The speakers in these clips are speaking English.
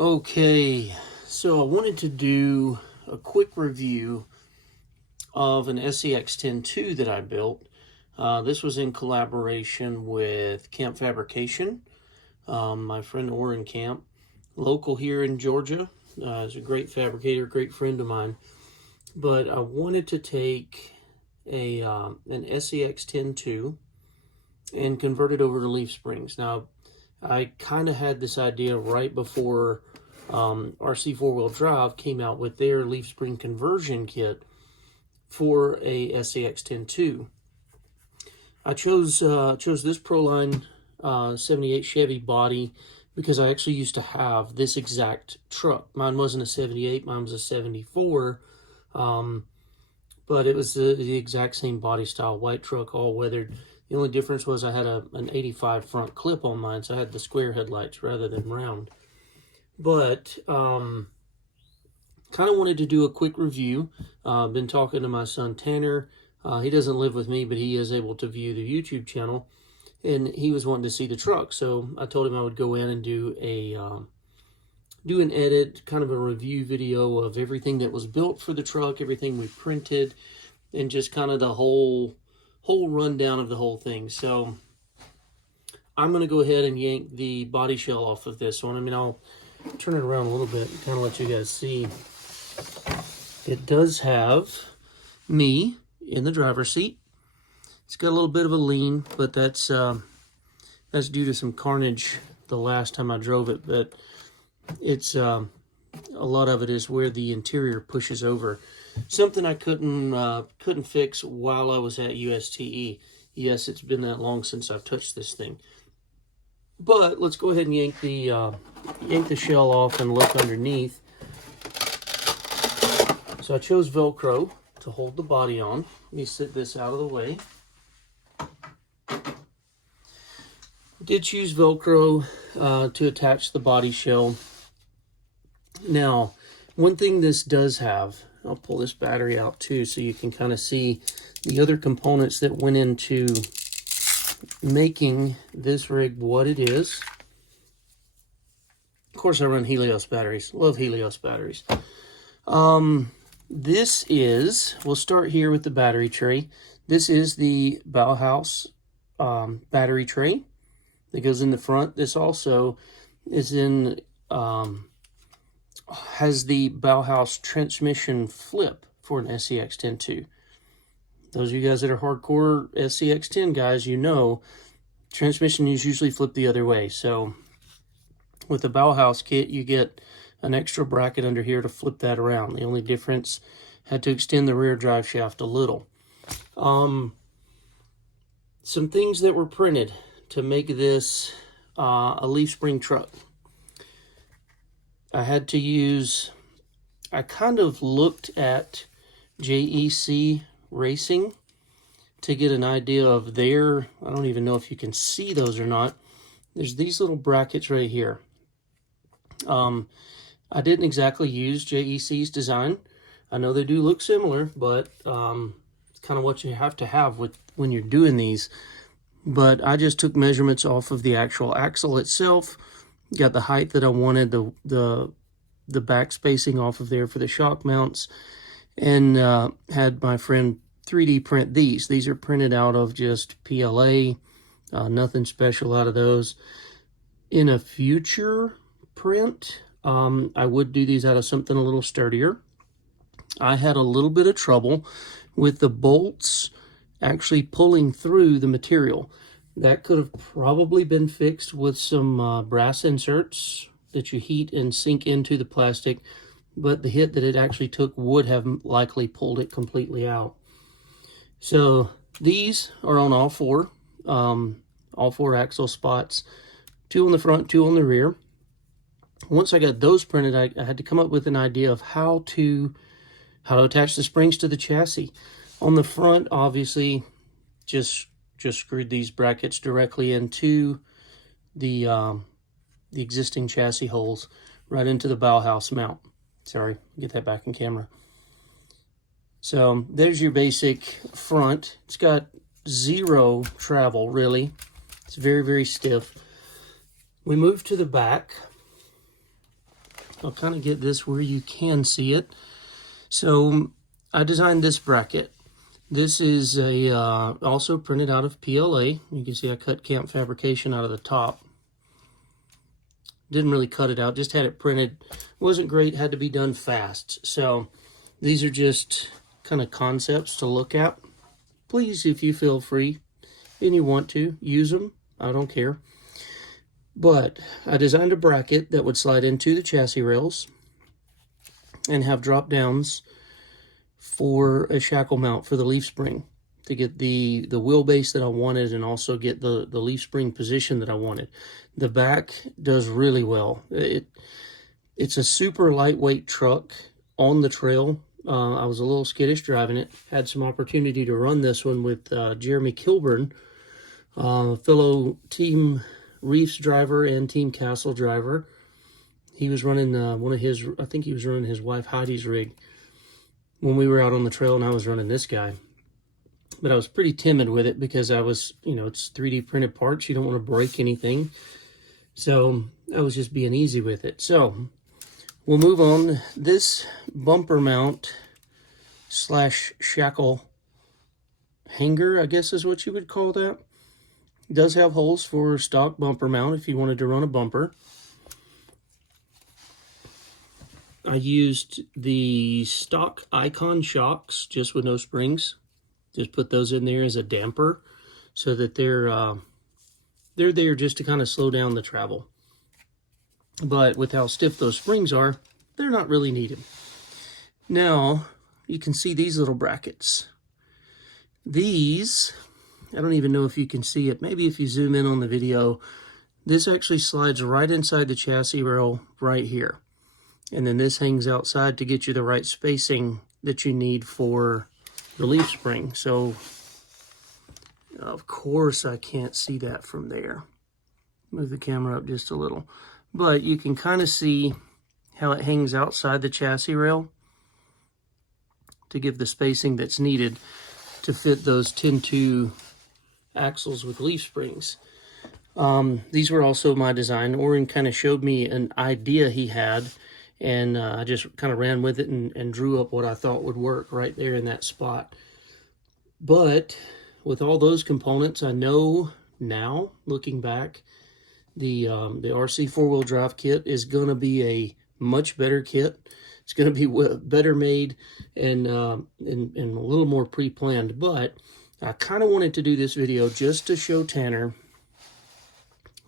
Okay, so I wanted to do a quick review of an SCX10 II that I built. This was in collaboration with Camp Fabrication, my friend Orrin Camp, local here in Georgia. He's a great fabricator, great friend of mine. But I wanted to take an SCX10 II and convert it over to leaf springs. Now, I kind of had this idea right before RC 4-wheel drive came out with their leaf spring conversion kit for a SCX10 II. I chose this Proline 78 Chevy body because I actually used to have this exact truck. Mine wasn't a 78, mine was a 74, but it was the exact same body style, white truck, all weathered. The only difference was I had an 85 front clip on mine, so I had the square headlights rather than round. But kind of wanted to do a quick review. Been talking to my son Tanner. He doesn't live with me, but he is able to view the YouTube channel, and he was wanting to see the truck. So I told him I would go in and do an edit, kind of a review video of everything that was built for the truck, everything we printed, and just kind of the whole rundown of the whole thing. So I'm going to go ahead and yank the body shell off of this one. I mean, I'll turn it around a little bit and kind of let you guys see. It does have me in the driver's seat. It's got a little bit of a lean, but that's due to some carnage the last time I drove it. But it's a lot of it is where the interior pushes over. Something I couldn't fix while I was at USTE. Yes, it's been that long since I've touched this thing. But let's go ahead and yank the shell off and look underneath. So I chose Velcro to hold the body on. Let me sit this out of the way. Did choose Velcro to attach the body shell. Now, one thing this does have, I'll pull this battery out too so you can kind of see the other components that went into making this rig what it is. Of course, I run Helios batteries. Love Helios batteries. This is, we'll start here with the battery tray. This is the Bauhaus battery tray that goes in the front. This also is in, has the Bauhaus transmission flip for an SCX10 II. Those of you guys that are hardcore SCX10 guys, you know, transmission is usually flipped the other way. So with the Bauhaus kit, you get an extra bracket under here to flip that around. The only difference, had to extend the rear drive shaft a little. Some things that were printed to make this a leaf spring truck. I had to use, I kind of looked at JEC Racing to get an idea of their, I don't even know if you can see those or not. There's these little brackets right here. I didn't exactly use JEC's design. I know they do look similar, but it's kind of what you have to have when you're doing these. But I just took measurements off of the actual axle itself, got the height that I wanted, the back spacing off of there for the shock mounts, and had my friend 3D print these. These are printed out of just PLA, nothing special out of those. In a future print, I would do these out of something a little sturdier. I had a little bit of trouble with the bolts actually pulling through the material. That could have probably been fixed with some brass inserts that you heat and sink into the plastic, but the hit that it actually took would have likely pulled it completely out. So these are on all four axle spots, 2 on the front, 2 on the rear. Once I got those printed, I had to come up with an idea of how to attach the springs to the chassis. On the front, obviously, just screwed these brackets directly into the existing chassis holes, right into the Bauhaus mount. Sorry, get that back in camera. So there's your basic front. It's got zero travel, really. It's very, very stiff. We move to the back. I'll kind of get this where you can see it. So I designed this bracket. This is a also printed out of PLA. You can see I cut Camp Fabrication out of the top. Didn't really cut it out, just had it printed. Wasn't great, had to be done fast. So these are just kind of concepts to look at. Please, if you feel free and you want to, use them. I don't care. But I designed a bracket that would slide into the chassis rails and have drop downs for a shackle mount for the leaf spring to get the wheelbase that I wanted and also get the leaf spring position that I wanted. The back does really well. It's a super lightweight truck on the trail. I was a little skittish driving it. Had some opportunity to run this one with Jeremy Kilburn, fellow Team Reefs driver and Team Castle driver. He was running one of his, I think he was running his wife Heidi's rig when we were out on the trail, and I was running this guy. But I was pretty timid with it because I was, you know, it's 3D printed parts. You don't want to break anything. So I was just being easy with it. So we'll move on. This bumper mount slash shackle hanger, I guess is what you would call that. It does have holes for stock bumper mount if you wanted to run a bumper. I used the stock Icon shocks just with no springs. Just put those in there as a damper so that they're there just to kind of slow down the travel. But with how stiff those springs are, they're not really needed. Now, you can see these little brackets. These, I don't even know if you can see it. Maybe if you zoom in on the video, this actually slides right inside the chassis rail right here. And then this hangs outside to get you the right spacing that you need for the leaf spring. So, of course, I can't see that from there. Move the camera up just a little. But you can kind of see how it hangs outside the chassis rail to give the spacing that's needed to fit those 10 II axles with leaf springs. These were also my design. Oren kind of showed me an idea he had, and I just kind of ran with it and drew up what I thought would work right there in that spot. But with all those components, I know now, looking back, the RC four-wheel drive kit is going to be a much better kit. It's going to be better made and a little more pre-planned. But I kind of wanted to do this video just to show Tanner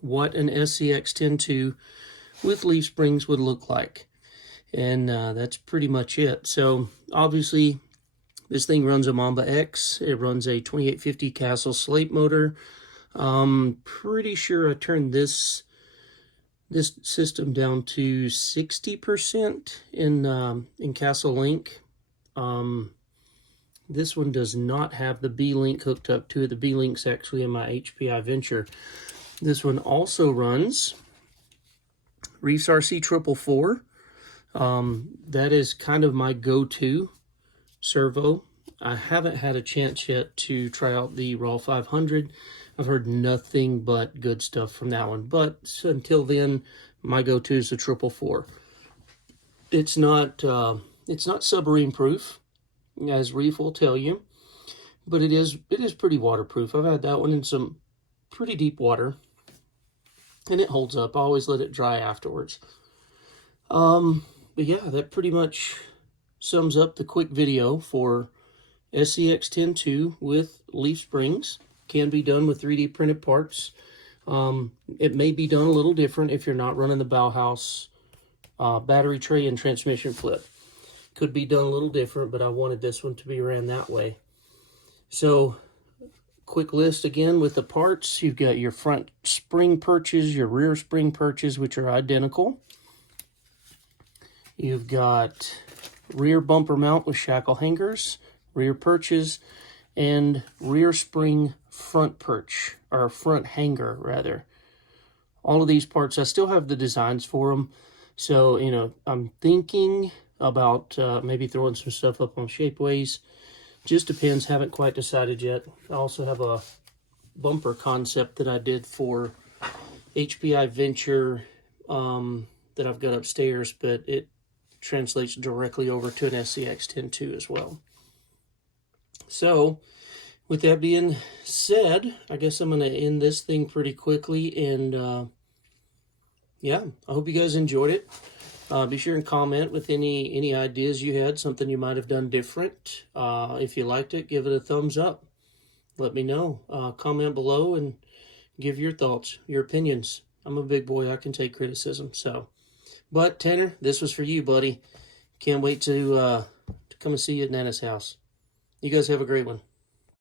what an SCX10 II with leaf springs would look like. And that's pretty much it. So obviously this thing runs a Mamba X. It runs a 2850 Castle slate motor. Pretty sure I turned this system down to 60% in Castle Link. This one does not have the B-Link hooked up to it. The B-Link's actually in my HPI Venture. This one also runs Reefs RC 444. That is kind of my go-to servo. I haven't had a chance yet to try out the Raw 500. I've heard nothing but good stuff from that one. But until then, my go-to is the 444. It's not submarine proof, as Reef will tell you, but it is pretty waterproof. I've had that one in some pretty deep water, and it holds up. I always let it dry afterwards. But yeah, that pretty much sums up the quick video for SCX10 II with leaf springs. Can be done with 3D printed parts. It may be done a little different if you're not running the Bauhaus battery tray and transmission flip. Could be done a little different, but I wanted this one to be ran that way. So, quick list again with the parts. You've got your front spring perches, your rear spring perches, which are identical. You've got rear bumper mount with shackle hangers, rear perches, and rear spring front perch, or front hanger rather. All of these parts, I still have the designs for them. So, you know, I'm thinking about maybe throwing some stuff up on Shapeways. Just depends, haven't quite decided yet. I also have a bumper concept that I did for HPI Venture that I've got upstairs, but it translates directly over to an SCX10 II as well. So with that being said, I guess I'm going to end this thing pretty quickly. And yeah, I hope you guys enjoyed it. Be sure and comment with any ideas you had, something you might have done different. If you liked it, give it a thumbs up. Let me know. Comment below and give your thoughts, your opinions. I'm a big boy. I can take criticism. So, but Tanner, this was for you, buddy. Can't wait to come and see you at Nana's house. You guys have a great one.